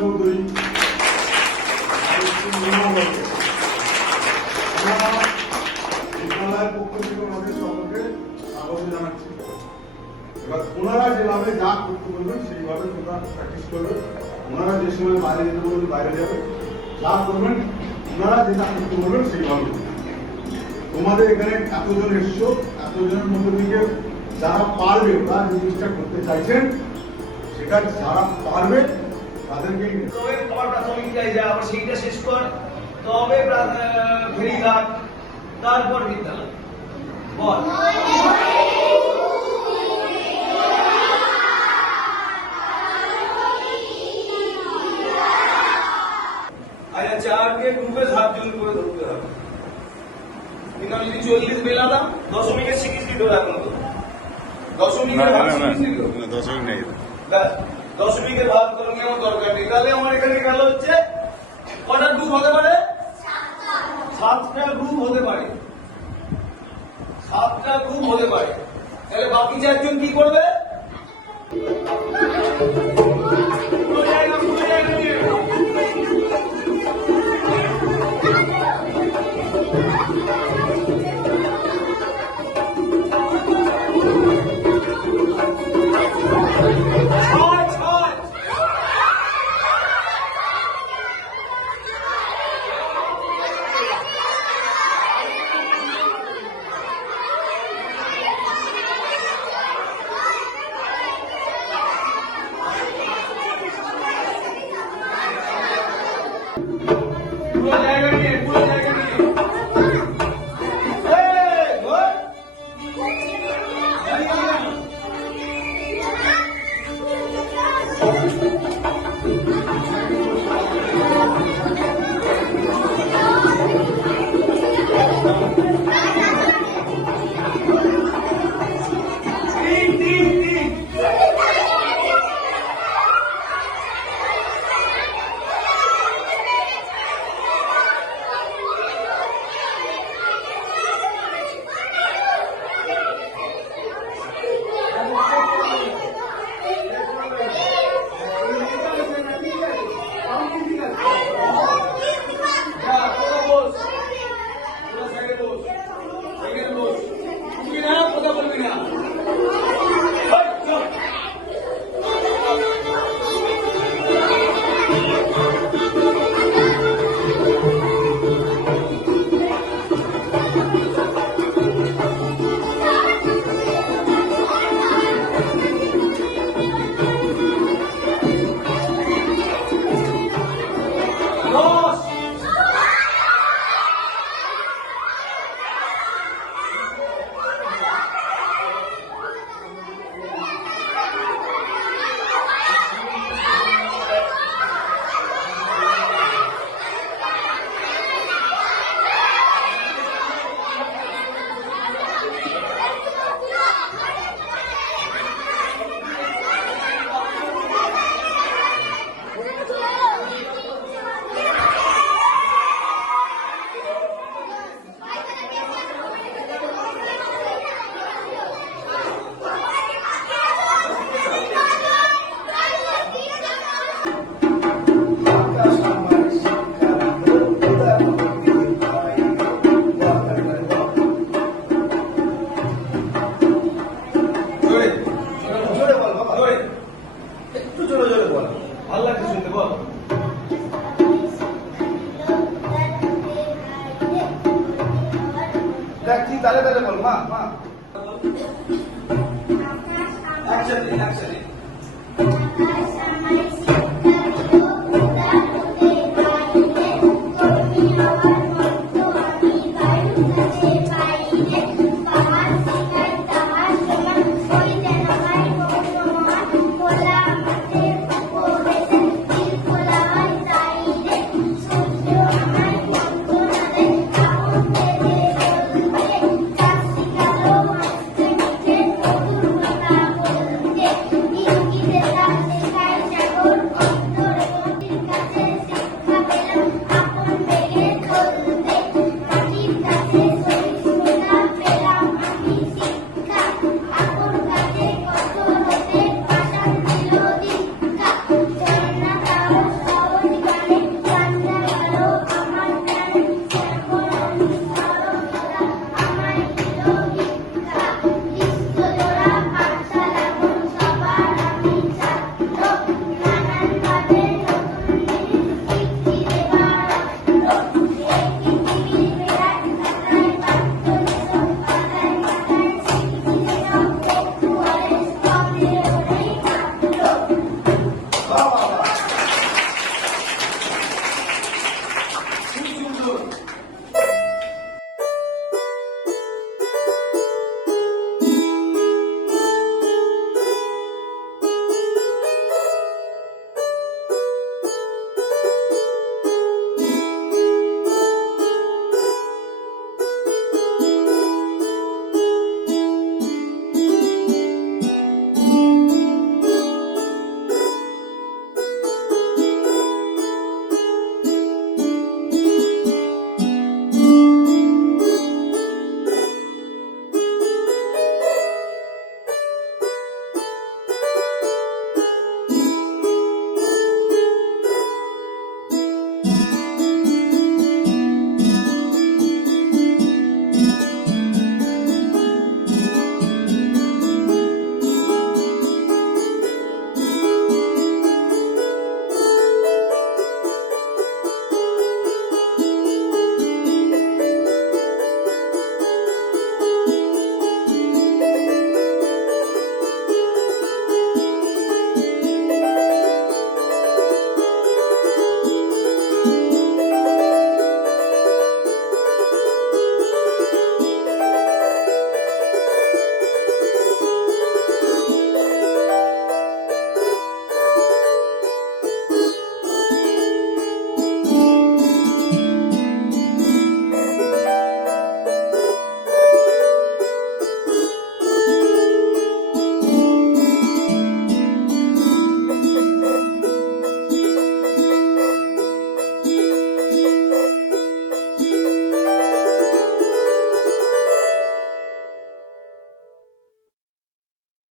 চৌধুরী বিদ্যালয়ের পক্ষ থেকে ওনাদের সকলকে স্বাগত জানাচ্ছি। এবার ওনারা যেভাবে যা করতে বলবেন সেইভাবে তোমরা প্র্যাকটিস করবে। ওনারা যে সময় বাইরে যেতে বলবেন বাইরে যাবে, যা করবেন ওনারা যেটা করতে বলবেন সেইভাবে। তোমাদের এখানে এতজন এসছো, এতজনের মধ্যে থেকে যারা পারবে ওরা যে জিনিসটা করতে চাইছেন সেটা যারা পারবে তাদেরকে প্রাথমিক জায়গা আবার সেইটা শেষ কর, তবে ফেরিঘাট, তারপর বিদ্যালয়। বল আচ্ছা, চারকে গ্রুপে 7 জন করে ধরতে হবে। কিন্তু আমি যদি 40 বেলাতাম, দশমিকের সিরিজ দিতে হবে। এখন তো দশমিকের ভাগ সিরিজ দিতে হবে। দশমিক নেই, 10মিকে ভাগ করে নেওয়ার দরকার নেই। তাহলে আমার এখানে গেল হচ্ছে কটা গ্রুপ হতে পারে? 7টা গ্রুপ হতে পারে। 7টা গ্রুপ হতে পারে। তাহলে বাকি 4 জন কি করবে? তালে তালে বল, মা মা। একসাথে একসাথে